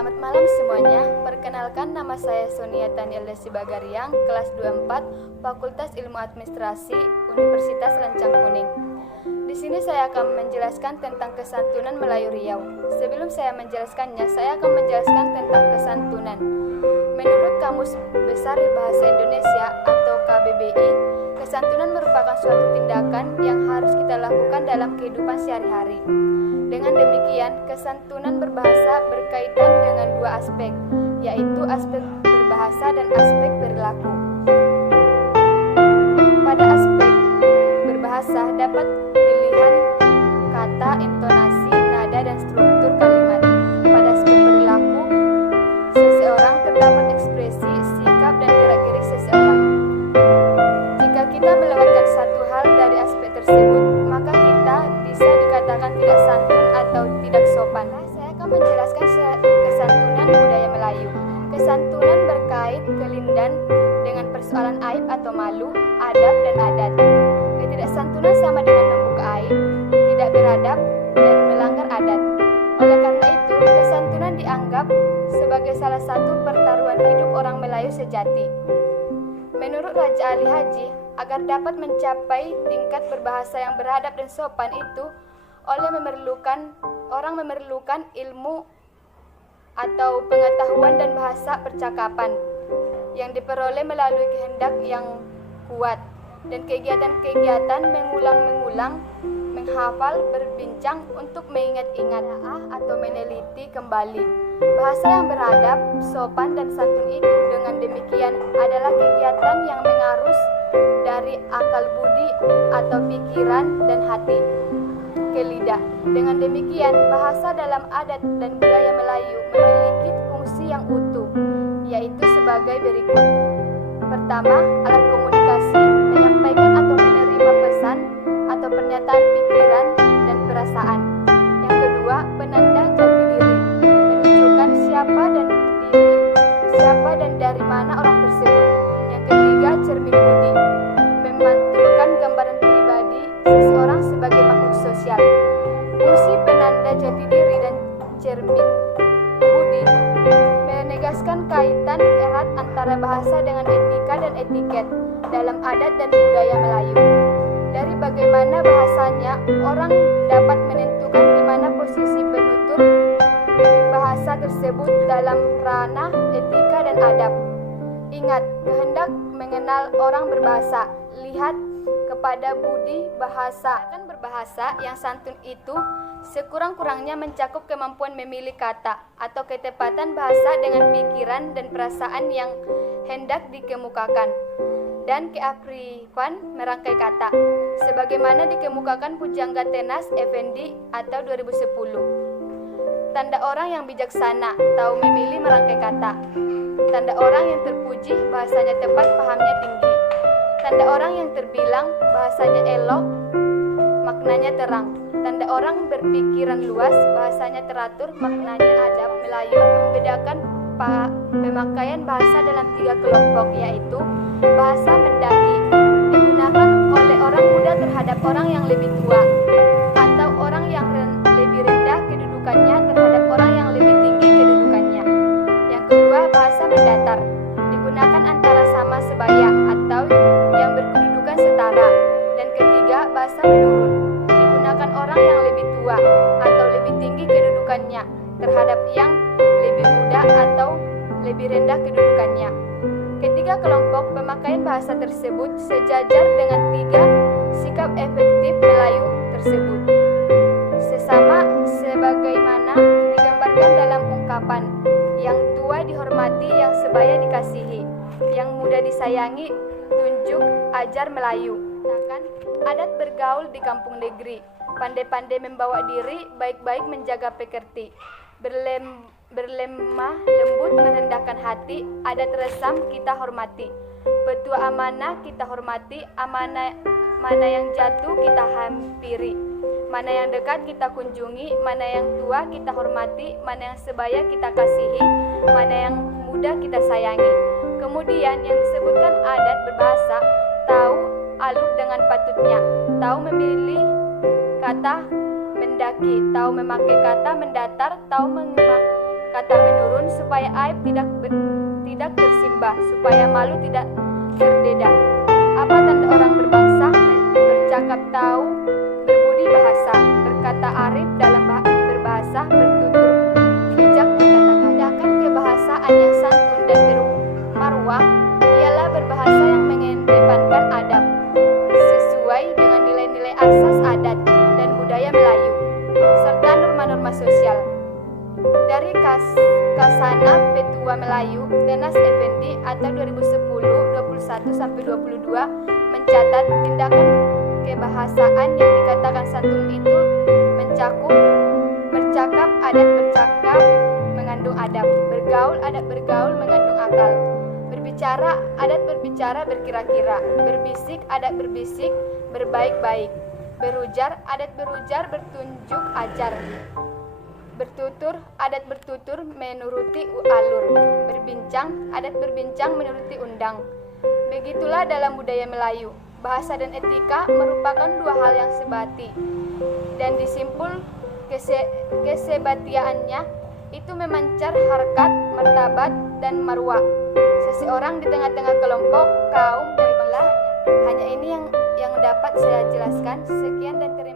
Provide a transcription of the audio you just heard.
Selamat malam semuanya. Perkenalkan, nama saya Sonia Tanielda Sibagariang, kelas 24, Fakultas Ilmu Administrasi, Universitas Lancang Kuning. Di sini saya akan menjelaskan tentang kesantunan Melayu Riau. Sebelum saya menjelaskannya, saya akan menjelaskan tentang kesantunan. Menurut Kamus Besar Bahasa Indonesia atau KBBI, kesantunan merupakan suatu tindakan yang harus kita lakukan dalam kehidupan sehari-hari. Dengan demikian, kesantunan berbahasa berkaitan dengan dua aspek, yaitu aspek berbahasa dan aspek perilaku. Pada aspek berbahasa dapat pilihan kata, intonasi, nada, dan struktur kalimat. Pada aspek perilaku, seseorang terdapat ekspresi, sikap, dan gerak-gerik seseorang. Jika kita melewatkan satu hal dari aspek tersebut, maka kita bisa dikatakan tidak santun atau tidak sopan. Saya akan menjelaskan kesantunan budaya Melayu. Kesantunan berkait kelindan dengan persoalan aib atau malu, adab, dan adat. Ketidaksantunan sama dengan membuka aib, tidak beradab, dan melanggar adat. Oleh karena itu, kesantunan dianggap sebagai salah satu pertaruhan hidup orang Melayu sejati. Menurut Raja Ali Haji, agar dapat mencapai tingkat berbahasa yang beradab dan sopan itu, orang memerlukan ilmu atau pengetahuan dan bahasa percakapan yang diperoleh melalui kehendak yang kuat dan kegiatan-kegiatan mengulang-mengulang, menghafal, berbincang untuk mengingat-ingat atau meneliti kembali. Bahasa yang beradab, sopan, dan santun itu dengan demikian adalah kegiatan yang mengarus dari akal budi atau pikiran dan hati ke lidah. Dengan demikian, bahasa dalam adat dan budaya Melayu memiliki fungsi yang utuh, yaitu sebagai berikut. Pertama, alat komunikasi, menyampaikan atau menerima pesan atau pernyataan pikiran dan perasaan. Yang kedua, penanda jati diri, menunjukkan siapa dan dari mana orang tersebut. Yang ketiga, cermin budi, memantulkan gambaran pribadi seseorang sebagai makhluk sosial. Fungsi penanda jati diri dan cermin budi menegaskan kaitan erat antara bahasa dengan etika dan etiket dalam adat dan budaya Melayu. Dari bagaimana bahasanya, orang dapat menentukan di mana posisi penutur bahasa tersebut dalam ranah etika dan adab. Ingat, kehendak mengenal orang berbahasa, lihat kepada budi bahasa. Kan berbahasa yang santun itu sekurang-kurangnya mencakup kemampuan memilih kata atau ketepatan bahasa dengan pikiran dan perasaan yang hendak dikemukakan, dan kearifan merangkai kata, sebagaimana dikemukakan Pujangga Tenas Effendi atau 2010. Tanda orang yang bijaksana, tahu memilih merangkai kata. Tanda orang yang terpuji, bahasanya tepat, pahamnya tinggi. Tanda orang yang terbilang, bahasanya elok, maknanya terang. Tanda orang berpikiran luas, bahasanya teratur, maknanya adab. Melayu membedakan pemakaian bahasa dalam 3 kelompok, yaitu bahasa mendaki, digunakan oleh orang muda terhadap orang yang lebih tua, atau orang yang lebih rendah kedudukannya terhadap orang yang lebih tinggi kedudukannya. Yang kedua, bahasa mendatar, digunakan antara sama sebaya atau yang berkedudukan setara. Dan ketiga, bahasa menurun, digunakan orang yang lebih tua atau lebih tinggi kedudukannya terhadap yang lebih muda atau lebih rendah kedudukannya. Ketiga kelompok pemakaian bahasa tersebut sejajar dengan 3 sikap efektif Melayu tersebut. Sesama sebagaimana digambarkan dalam ungkapan, yang tua dihormati, yang sebaya dikasihi, yang muda disayangi, tunjuk ajar Melayu. Adat bergaul di kampung negeri, pandai-pandai membawa diri, baik-baik menjaga pekerti, berlemah lembut merendahkan hati, adat resam kita hormati, petua amanah kita hormati, amanah mana yang jatuh kita hampiri, mana yang dekat kita kunjungi, mana yang tua kita hormati, mana yang sebaya kita kasihi, mana yang muda kita sayangi. Kemudian yang disebutkan adat berbahasa, tahu alur dengan patutnya, tahu memilih kata mendaki, tahu memakai kata mendatar, tahu mengemak kata menurun, supaya aib tidak tersimbah, supaya malu tidak terdedah. Apa tanda orang berbangsa? Bercakap tahu, berbudi bahasa, berkata arif dalam berbahasa, bertutur bijak berkata-kata. Sedangkan kebahasaan yang santun dan bermarwah ialah berbahasa yang mengedepankan adab sesuai dengan nilai-nilai asas adat dan budaya Melayu serta norma-norma sosial. Dari Kasana Petua Melayu, Tenas Effendi atau 2010-21-22 mencatat tindakan kebahasaan yang dikatakan santun itu mencakup bercakap, adat bercakap mengandung adab, bergaul, adat bergaul mengandung akal, berbicara, adat berbicara berkira-kira, berbisik, adat berbisik berbaik-baik, berujar, adat berujar bertunjuk ajar, bertutur, adat bertutur menuruti alur, berbincang, adat berbincang menuruti undang. Begitulah dalam budaya Melayu, bahasa dan etika merupakan dua hal yang sebati, dan disimpul kesebatiaannya itu memancar harkat, martabat, dan marwah seseorang di tengah-tengah kelompok kaum dan bangsa. Hanya ini yang dapat saya jelaskan. Sekian dan terima kasih.